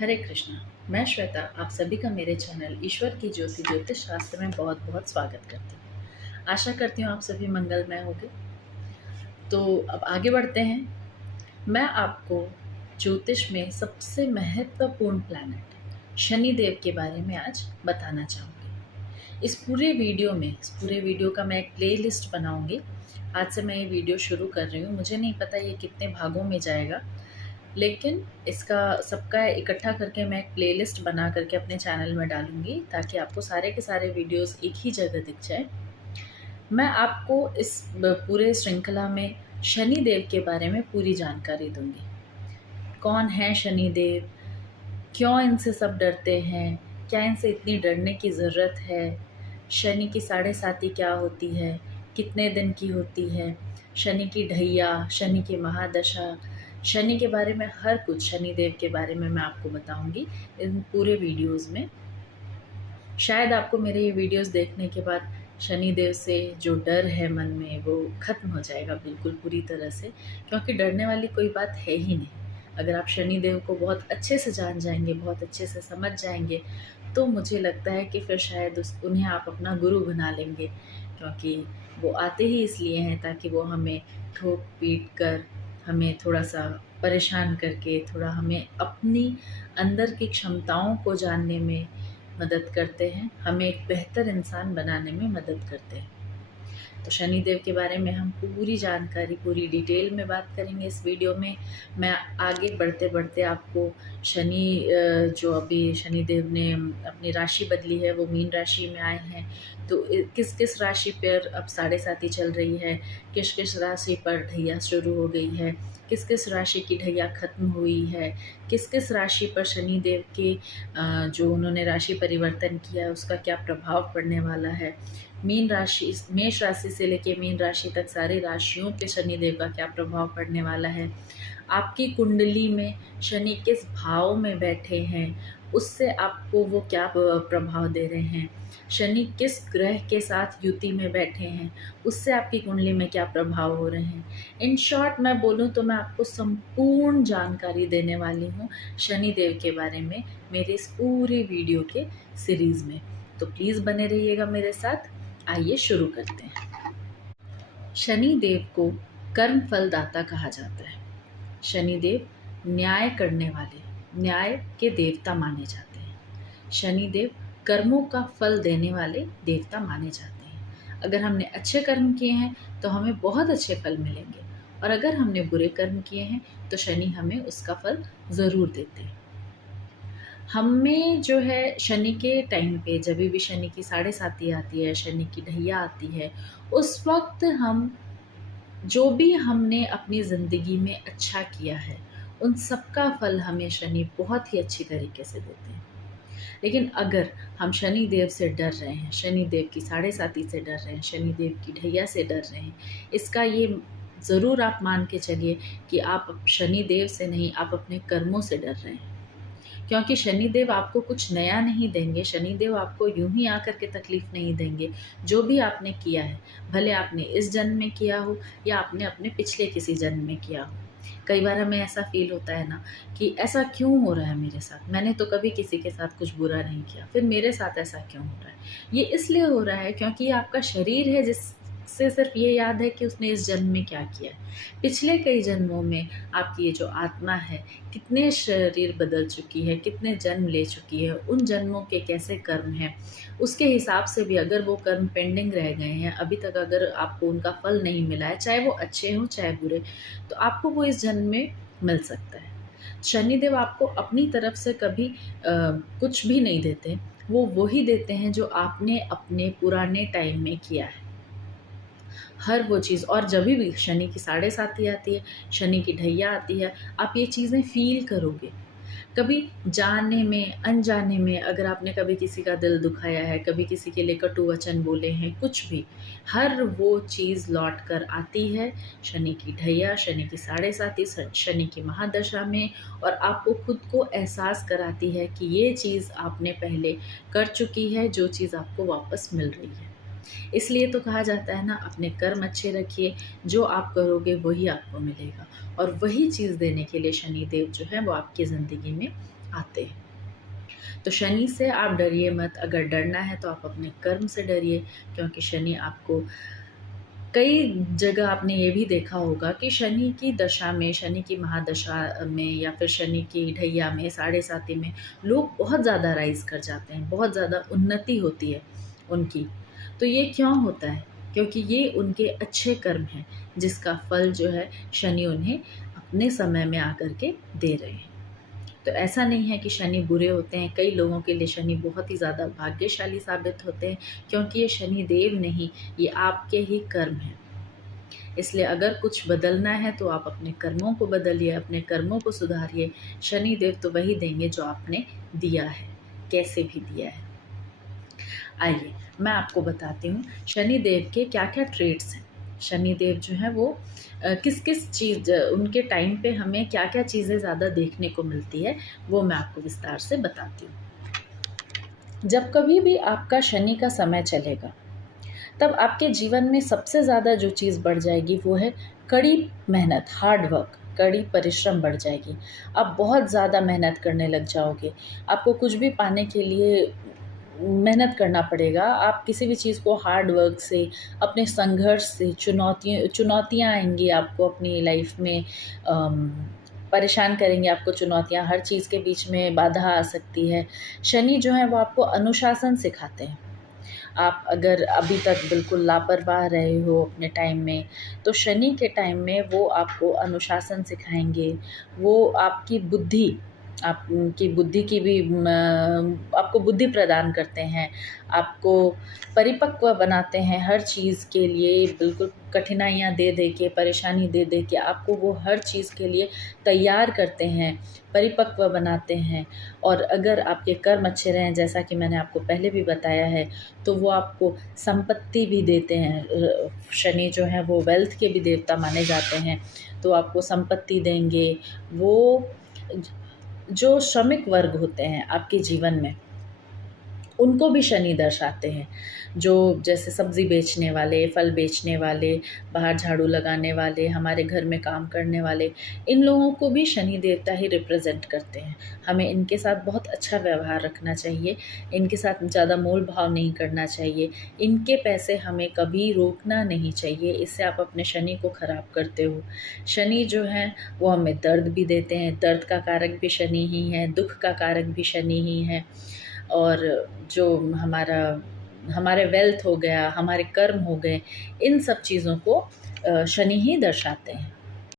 हरे कृष्णा। मैं श्वेता आप सभी का मेरे चैनल ईश्वर की ज्योति ज्योतिष शास्त्र में बहुत बहुत स्वागत करती हूँ। आशा करती हूँ आप सभी मंगलमय होंगे। तो अब आगे बढ़ते हैं। मैं आपको ज्योतिष में सबसे महत्वपूर्ण प्लैनेट शनि देव के बारे में आज बताना चाहूँगी। इस पूरे वीडियो का मैं एक प्लेलिस्ट बनाऊँगी। आज से मैं ये वीडियो शुरू कर रही हूँ। मुझे नहीं पता ये कितने भागों में जाएगा, लेकिन इसका सबका इकट्ठा करके मैं एक प्लेलिस्ट बना करके अपने चैनल में डालूँगी ताकि आपको सारे के सारे वीडियोस एक ही जगह दिख जाए। मैं आपको इस पूरे श्रृंखला में शनि देव के बारे में पूरी जानकारी दूँगी। कौन है शनि देव, क्यों इनसे सब डरते हैं, क्या इनसे इतनी डरने की ज़रूरत है, शनि की साढ़े साती क्या होती है, कितने दिन की होती है, शनि की ढैया, शनि की महादशा, शनि के बारे में हर कुछ, शनि देव के बारे में मैं आपको बताऊंगी इन पूरे वीडियोस में। शायद आपको मेरे ये वीडियोस देखने के बाद शनि देव से जो डर है मन में वो ख़त्म हो जाएगा बिल्कुल पूरी तरह से, क्योंकि डरने वाली कोई बात है ही नहीं। अगर आप शनि देव को बहुत अच्छे से जान जाएंगे, बहुत अच्छे से समझ जाएंगे, तो मुझे लगता है कि फिर शायद उन्हें आप अपना गुरु बना लेंगे, क्योंकि वो आते ही इसलिए हैं ताकि वो हमें ठोक पीट कर, हमें थोड़ा सा परेशान करके, थोड़ा हमें अपनी अंदर की क्षमताओं को जानने में मदद करते हैं, हमें एक बेहतर इंसान बनाने में मदद करते हैं। तो शनि देव के बारे में हम पूरी जानकारी, पूरी डिटेल में बात करेंगे इस वीडियो में। मैं आगे बढ़ते बढ़ते आपको जो अभी शनि देव ने अपनी राशि बदली है, वो मीन राशि में आए हैं, तो किस किस राशि पर अब साढ़े साती चल रही है, किस किस राशि पर ढैया शुरू हो गई है, किस किस राशि की ढैया ख़त्म हुई है, किस किस राशि पर शनि देव के जो उन्होंने राशि परिवर्तन किया है उसका क्या प्रभाव पड़ने वाला है, मेष राशि से लेके मीन राशि तक सारी राशियों पे शनि देव का क्या प्रभाव पड़ने वाला है, आपकी कुंडली में शनि किस भाव में बैठे हैं उससे आपको वो क्या प्रभाव दे रहे हैं, शनि किस ग्रह के साथ युति में बैठे हैं उससे आपकी कुंडली में क्या प्रभाव हो रहे हैं। इन शॉर्ट मैं बोलूँ तो मैं आपको संपूर्ण जानकारी देने वाली हूँ शनि देव के बारे में मेरे इस पूरे वीडियो के सीरीज़ में। तो प्लीज़ बने रहिएगा मेरे साथ। आइए शुरू करते हैं। शनि देव को कर्म फलदाता कहा जाता है। शनि देव न्याय करने वाले, न्याय के देवता माने जाते हैं। शनि देव कर्मों का फल देने वाले देवता माने जाते हैं। अगर हमने अच्छे कर्म किए हैं तो हमें बहुत अच्छे फल मिलेंगे, और अगर हमने बुरे कर्म किए हैं तो शनि हमें उसका फल ज़रूर देते हैं। हमें जो है शनि के टाइम पे, जब भी शनि की साढ़े साती आती है, शनि की ढैया आती है, उस वक्त हम जो भी हमने अपनी ज़िंदगी में अच्छा किया है उन सब का फल हमें शनि बहुत ही अच्छी तरीके से देते हैं। लेकिन अगर हम शनि देव से डर रहे हैं, शनि देव की साढ़े साती से डर रहे हैं, शनि देव की ढैया से डर रहे हैं, इसका ये ज़रूर आप मान के चलिए कि आप शनि देव से नहीं, आप अपने कर्मों से डर रहे हैं। क्योंकि शनि देव आपको कुछ नया नहीं देंगे, शनि देव आपको यूं ही आकर के तकलीफ़ नहीं देंगे। जो भी आपने किया है, भले आपने इस जन्म में किया हो या आपने अपने पिछले किसी जन्म में किया हो। कई बार हमें ऐसा फ़ील होता है ना कि ऐसा क्यों हो रहा है मेरे साथ, मैंने तो कभी किसी के साथ कुछ बुरा नहीं किया, फिर मेरे साथ ऐसा क्यों हो रहा है। ये इसलिए हो रहा है क्योंकि ये आपका शरीर है जिससे सिर्फ ये याद है कि उसने इस जन्म में क्या किया है। पिछले कई जन्मों में आपकी ये जो आत्मा है कितने शरीर बदल चुकी है, कितने जन्म ले चुकी है, उन जन्मों के कैसे कर्म हैं, उसके हिसाब से भी अगर वो कर्म पेंडिंग रह गए हैं, अभी तक अगर आपको उनका फल नहीं मिला है, चाहे वो अच्छे हों चाहे बुरे, तो आपको वो इस जन्म में मिल सकता है। शनिदेव आपको अपनी तरफ से कभी कुछ भी नहीं देते, वो वही देते हैं जो आपने अपने पुराने टाइम में किया है, हर वो चीज़। और जब भी शनि की साढ़े साती आती है, शनि की ढैया आती है, आप ये चीज़ें फ़ील करोगे। कभी जाने में, अनजाने में, अगर आपने कभी किसी का दिल दुखाया है, कभी किसी के लिए कटु वचन बोले हैं, कुछ भी, हर वो चीज़ लौट कर आती है शनि की ढैया, शनि की साढ़े साती, शनि की महादशा में, और आपको खुद को एहसास कराती है कि ये चीज़ आपने पहले कर चुकी है, जो चीज़ आपको वापस मिल रही है। इसलिए तो कहा जाता है ना, अपने कर्म अच्छे रखिए, जो आप करोगे वही आपको मिलेगा। और वही चीज़ देने के लिए शनि देव जो है वो आपकी ज़िंदगी में आते हैं। तो शनि से आप डरिए मत, अगर डरना है तो आप अपने कर्म से डरिए, क्योंकि शनि आपको कई जगह आपने ये भी देखा होगा कि शनि की दशा में, शनि की महादशा में या फिर शनि की ढैया में, साढ़े साती में लोग बहुत ज़्यादा राइज़ कर जाते हैं, बहुत ज़्यादा उन्नति होती है उनकी। तो ये क्यों होता है? क्योंकि ये उनके अच्छे कर्म हैं, जिसका फल जो है शनि उन्हें अपने समय में आकर के दे रहे हैं। तो ऐसा नहीं है कि शनि बुरे होते हैं, कई लोगों के लिए शनि बहुत ही ज़्यादा भाग्यशाली साबित होते हैं, क्योंकि ये शनि देव नहीं, ये आपके ही कर्म हैं। इसलिए अगर कुछ बदलना है तो आप अपने कर्मों को बदलिए, अपने कर्मों को सुधारिए। शनि देव तो वही देंगे जो आपने दिया है, कैसे भी दिया है। आइए मैं आपको बताती हूँ शनि देव के क्या क्या ट्रेट्स हैं। शनि देव जो है वो किस किस चीज़, उनके टाइम पे हमें क्या क्या चीज़ें ज़्यादा देखने को मिलती है, वो मैं आपको विस्तार से बताती हूँ। जब कभी भी आपका शनि का समय चलेगा, तब आपके जीवन में सबसे ज़्यादा जो चीज़ बढ़ जाएगी वो है कड़ी मेहनत, हार्ड वर्क, कड़ी परिश्रम बढ़ जाएगी। आप बहुत ज़्यादा मेहनत करने लग जाओगे। आपको कुछ भी पाने के लिए मेहनत करना पड़ेगा। आप किसी भी चीज़ को हार्ड वर्क से, अपने संघर्ष से, चुनौतियाँ आएँगी आपको अपनी लाइफ में, परेशान करेंगे आपको चुनौतियाँ, हर चीज़ के बीच में बाधा आ सकती है। शनि जो है वो आपको अनुशासन सिखाते हैं। आप अगर अभी तक बिल्कुल लापरवाह रहे हो अपने टाइम में, तो शनि के टाइम में वो आपको अनुशासन सिखाएँगे। वो आपकी बुद्धि की भी आपको बुद्धि प्रदान करते हैं, आपको परिपक्व बनाते हैं हर चीज़ के लिए, बिल्कुल कठिनाइयाँ दे दे के, परेशानी दे दे के आपको वो हर चीज़ के लिए तैयार करते हैं, परिपक्व बनाते हैं। और अगर आपके कर्म अच्छे रहें, जैसा कि मैंने आपको पहले भी बताया है, तो वो आपको संपत्ति भी देते हैं। शनि जो है वो वेल्थ के भी देवता माने जाते हैं, तो आपको संपत्ति देंगे। वो जो श्रमिक वर्ग होते हैं आपके जीवन में, उनको भी शनि दर्शाते हैं। जो जैसे सब्ज़ी बेचने वाले, फल बेचने वाले, बाहर झाड़ू लगाने वाले, हमारे घर में काम करने वाले, इन लोगों को भी शनि देवता ही रिप्रेजेंट करते हैं। हमें इनके साथ बहुत अच्छा व्यवहार रखना चाहिए, इनके साथ ज़्यादा मोल भाव नहीं करना चाहिए, इनके पैसे हमें कभी रोकना नहीं चाहिए, इससे आप अपने शनि को ख़राब करते हो। शनि जो हैं वो हमें दर्द भी देते हैं, दर्द का कारक भी शनि ही है, दुःख का कारक भी शनि ही है। और जो हमारे वेल्थ हो गया, हमारे कर्म हो गए, इन सब चीज़ों को शनि ही दर्शाते हैं।